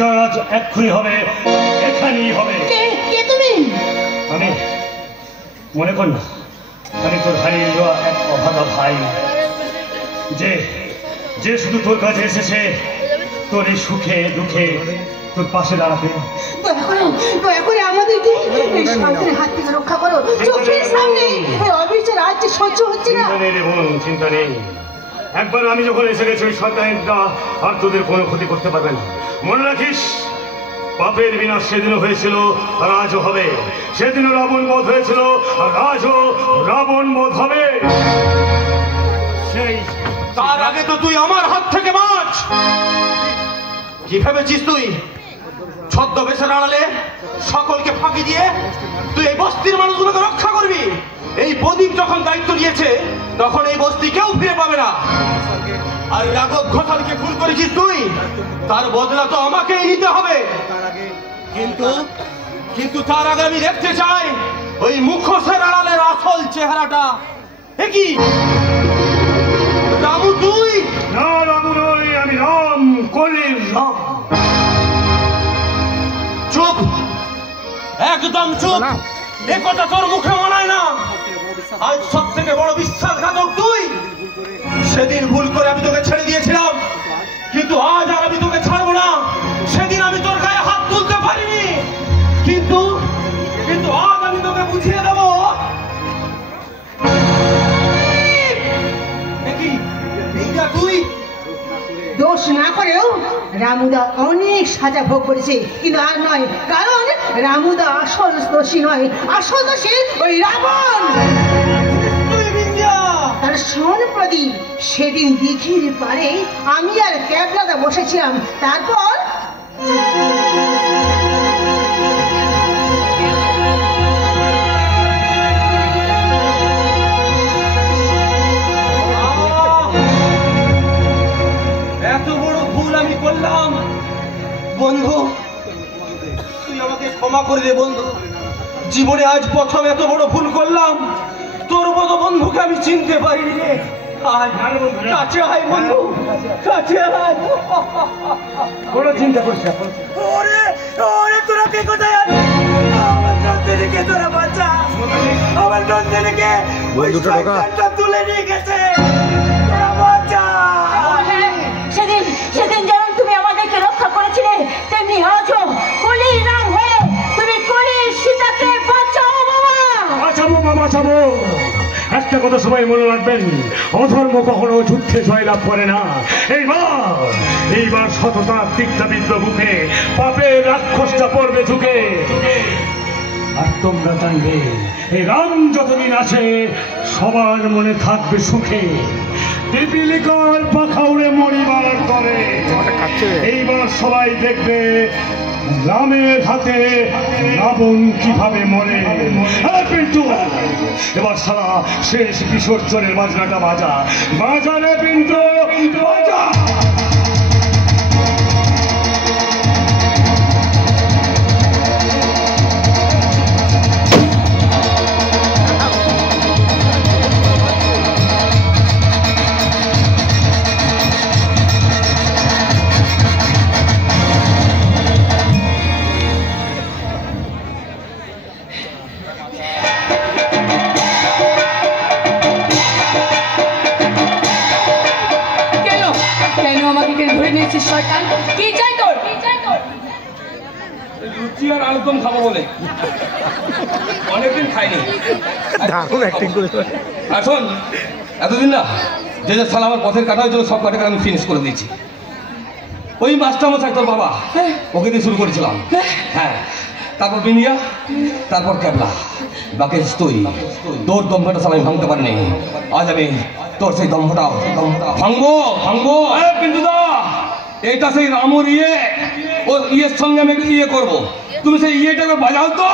আজ এক্ষুনি হবে, এখানেই হবে। কে তুমি? আমি মনে কর না, আমি তোর হারিয়ে যাওয়া এক অভাগা ভাই, যে শুধু তোর কাছে এসেছে তোর এই সুখে দুঃখে তোর পাশে দাঁড়াতে। দয়া করে আমাদেরকে এই শয়তানের হাত থেকে রক্ষা করো। চোখের সামনে এই অবিচার আজ যে সহ্য হচ্ছে না। চিন্তা নেই রে বোন, চিন্তা নেই। একবার আমি যখন এসে গেছি ওই শয়তানটা আর তোদের কোনো ক্ষতি করতে পারবে না। মনে রাখিস, পাপের বিনাশ সেদিনও হয়েছিল আর আজও হবে। সেদিনও রাবণ বধ হয়েছিল আর আজও রাবণ বধ হবে। সেই তার আগে তো তুই আমার হাত থেকে বাঁচ। কি ভেবেছিস তুই ছদ্মবেশের আড়ালে সকলকে ফাঁকি দিয়ে তুই এই বস্তির মানুষগুলোকে রক্ষা করবি? এই প্রদীপ যখন দায়িত্ব নিয়েছে তখন এই বস্তি কেউ ফিরে পাবে না। আর রাঘব ঘোষালকে খুন করেছিস তুই, তার বদলা তো আমাকেই নিতে হবে। কিন্তু তার আগে আমি দেখতে চাই ওই মুখোশের আড়ালের আসল চেহারাটা। কি রামু তুই? না রামু নই, আমি রাম, কলির রাম। চুপ, একদম চুপ। এ কথা তোর মুখে মানায় না। আজ সব থেকে বড় বিশ্বাসঘাতক তুই। সেদিন ভুল করে আমি তোকে ছেড়ে দিয়েছিলাম, কিন্তু আজ আর আমি তোকে ছাড়বো না। সেদিন আমি তোর গায়ে হাত তুলতে পারিনি, কিন্তু আজ আমি তোকে বুঝিয়ে দেবো। তুই দোষ না করেও রামুদা অনেক সাজা ভোগ করেছে, কিন্তু আর নয়, কারণ রামুদা আসল দোষী নয়, আসল দোষী ওই রাবণ। তার শোন প্রদীপ, সেদিন দিঘির পারে আমি আর ক্যাবলাদা বসেছিলাম। তারপর এত বড় ভুল আমি করলাম। বন্ধু, তুই আমাকে ক্ষমা করে দে বন্ধু। জীবনে আজ প্রথম এত বড় ভুল করলাম। তোর মতো বন্ধুকে আমি চিনতে পারিনি রে। কাছে আয় বন্ধু, কাছে আয়। কোনো চিন্তা করিস না। ওরে তোরা কে কোথায় আছিস? আমার নন্দিনীকে তোরা বাঁচা। আমার নন্দিনীকে ওই শয়তানটা তুলে নিয়ে গেছে। তোরা বাঁচা। সেদিন যেমন তুমি আমাদেরকে রক্ষা করেছিলে, তেমনি আজও কলির রাম হয়ে তুমি কলির সীতাকে বাঁচাও বাবা। বাঁচাবো মা, বাঁচাবো। একটা কথা সবাই মনে রাখবেন, অধর্ম কখনো যুদ্ধে জয়লাভ করে না। এইবার সততার দিকটা বিদ্রোহে পাপের রাক্ষসটা পড়বে ঝুঁকে। আর তোমরা জানবে, এই রাম যতদিন আছে সবার মনে থাকবে সুখে। পিপিলিকার পাখা উড়ে মরিবার করে। এইবার সবাই দেখবে রামের হাতে রাবণ কিভাবে মরে। পিন্টু, এবার সারা শেষ বিসর্জনের বাজনাটা বাজা। বাজারে পিন্টু, বাজা। শয়তান, কি চাই তোর? লুচি আর আলুদম খাবো বলে অনেকদিন খাইনি। এখন এতদিন না যে যে সালা আমার পথের কাটা হয়েছিল সব কাটাকে আমি ফিনিশ করে দিয়েছি। ওই মাস্টারমশাই তোর বাবা, ওকে দিয়ে শুরু করেছিলাম। হ্যাঁ, তারপর বিনিয়া, তারপর ক্যাবলা, বাকি তুই। তোর দম্ভটা সালা আমি ভাঙতে পারিনি। আজ আমি তোর সেই দম্ভটা ভাঙবো। কিন্তু দা, এটা সেই রামুর ইয়ে, ওর ইয়ের সঙ্গে আমি একটু ইয়ে করবো। তুমি সেই ইয়েটাকে বাজাও তো।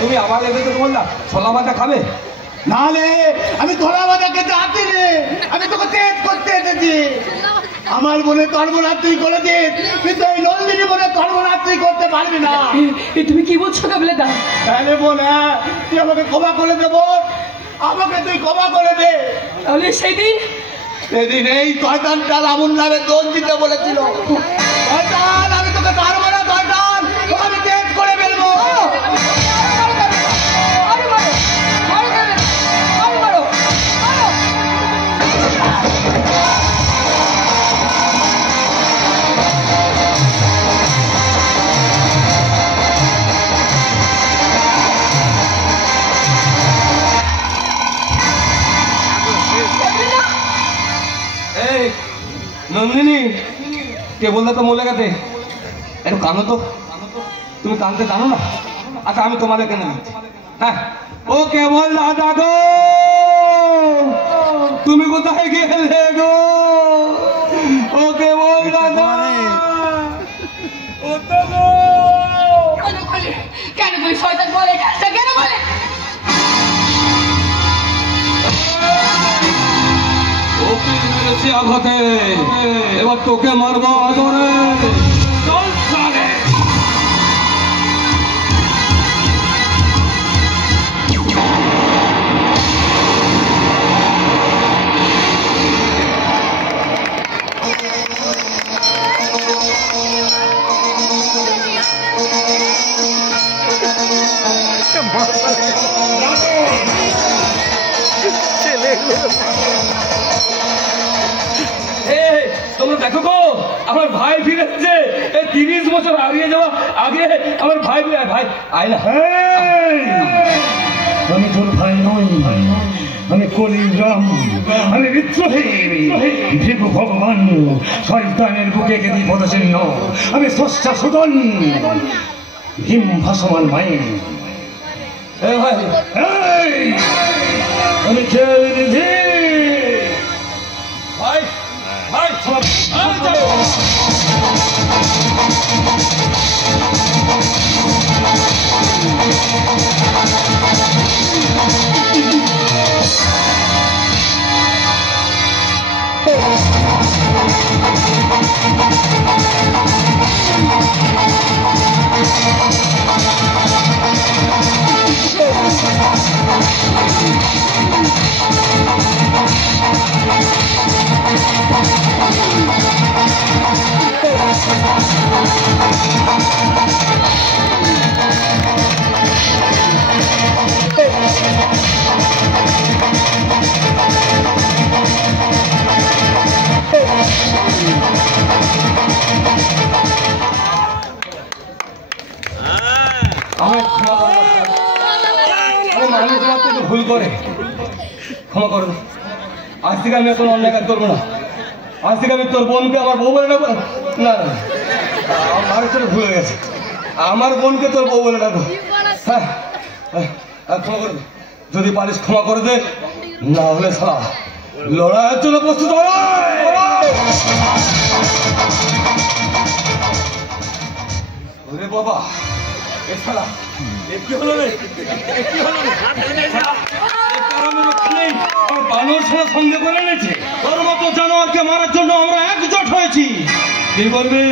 তুমি আমার লেগে তো বললাম ছোলা ভাজা খাবে? নালে আমি ধরা ভাজা খেতে আসি রে, আমি তোকে তেজ করতে এসেছি। আমার বলে কর্মরাজ তুই করে দিস, কিন্তু এই নন্দিনী বলে কর্মরাজ তুই করতে পারবি না। তুমি কি বলছো কাবলে দা? তাহলে বোন, তুই আমাকে ক্ষমা করে দে বোন, আমাকে তুই ক্ষমা করে দে। তাহলে সেদিন এই শয়তানটা রামুন নামে দোষ দিতে বলেছিল। শয়তান, আমি তোকে পারবো না শয়তান, তোকে আমি তেজ করে ফেলবো। নন্দিনী, কে বললে তো মলে গেছে? একটু কানো তো, তুমি কানতে জানো না? আচ্ছা আমি তোমাদের কেন দিচ্ছি। হ্যাঁ, ও কেবল দাদা গো, তুমি কোথায় গেলে গো? ও কেবল দাদা, ও তো গো। কেন বলে শয়তান বলে? কেন বলে? ওকে মেরেছি আঘাতে, এবার তোকে মারবো আদরে। চল সালে। তোমরা দেখো গো, আমার ভাই ফিরেছে। 30 বছর হারিয়ে যাওয়া আগে আমার ভাই ভাই আয় না। আমি তোর ভাই নই, আমি কলিরাম, আমি বিদ্রোহী ভিভু ভগবান, শয়তানের বুকে গেদি পদচিহ্ন, আমি স্রষ্টা সুদন, ভীম ভাসমান মাই। ভাই আমি কে? ভাই ভাই ভুল করে ক্ষমা করো। আজ থেকে আমি এখন অন্যায় কাজ করবো না। আজ থেকে আমি তোর বোনকে আমার বউ বলে ডাকবো না। আমার ছেলে ভুলে গেছে, আমার বোনকে তোর বউ বলে ডাকবো। হ্যাঁ, ক্ষমা করে দে, যদি পারিস ক্ষমা করে দে, না হলে সালা লড়াইয়ের জন্য প্রস্তুত হয়। বাবা, এ সালা কি হলো রে? কি হলো রে? বানর সাথে সঙ্গে করে এনেছে। তোর মতো জানোয়ারকে মারার জন্য আমরা একজোট হয়েছি। কি করবি?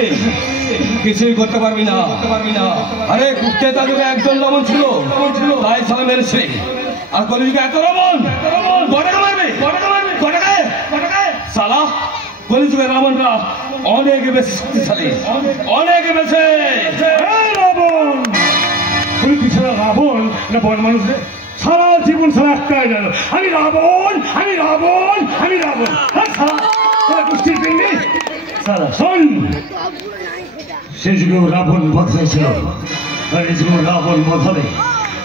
কিছুই করতে পারবি না। আরে কুত্তে তাদের একজন লবণ ছিল, তাই সালা মেরেছে। আর কলিযুগে এত লবণ, কটাকে মারবে? সালা কলিযুগের রাবণরা অনেক বেশি শক্তিশালী, অনেক বেশি। রাবণ, তুমি পিছনে রাবণ না বন মানুষে? সারা জীবন সারা একটাই জানো, আমি রাবণ। গোষ্ঠীর পিন্ডি সারা শোন, সে যুগেও রাবণ বধ হয়েছিল, আর এই যুগেও রাবণ বধ হবে।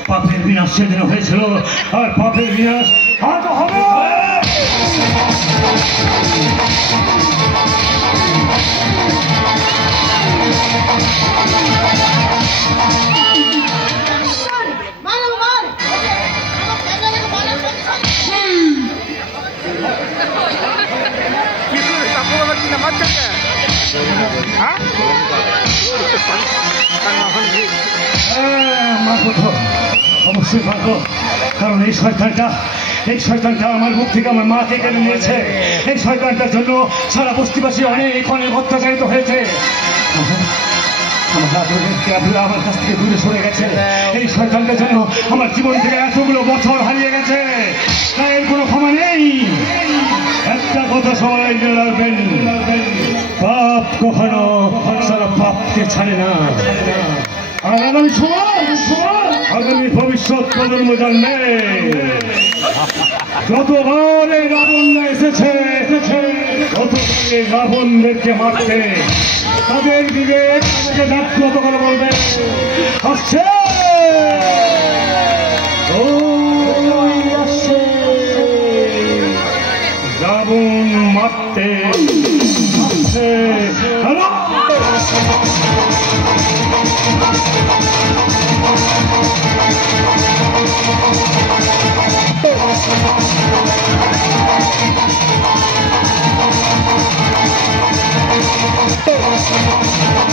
পাপের বিনাশ সেদিন হয়েছিল, আর পাপের বিনাশ আজ হবে। অবশ্যই ভাগ্য, কারণ এই শয়তানটা এই শয়তানটা আমার মুখ থেকে আমার মাকে কেড়ে নিয়েছে। এই শয়তানটার জন্য সারা বস্তিবাসী অনেক অনেক অত্যাচারিত হয়েছে। আমার কাছ থেকে দূরে সরে গেছে। এই শয়তানটার জন্য আমার জীবন থেকে এতগুলো বছর হারিয়ে গেছে। এর কোনো ক্ষমা নেই। একটা কথা সবাই জেনে রাখবেন, পাপ কখনো সারা পাপকে ছাড়ে না। আর আগামী সময় আগামী ভবিষ্যৎ প্রজন্ম জানবে যতবার এই রাবণরা এসেছে ততবার এই রাবণদেরকে মারতে তাদের বিবেক তাদেরকে জাগ্রত করে বলবে আসছে রাবণ মারতে আসছে। Oh,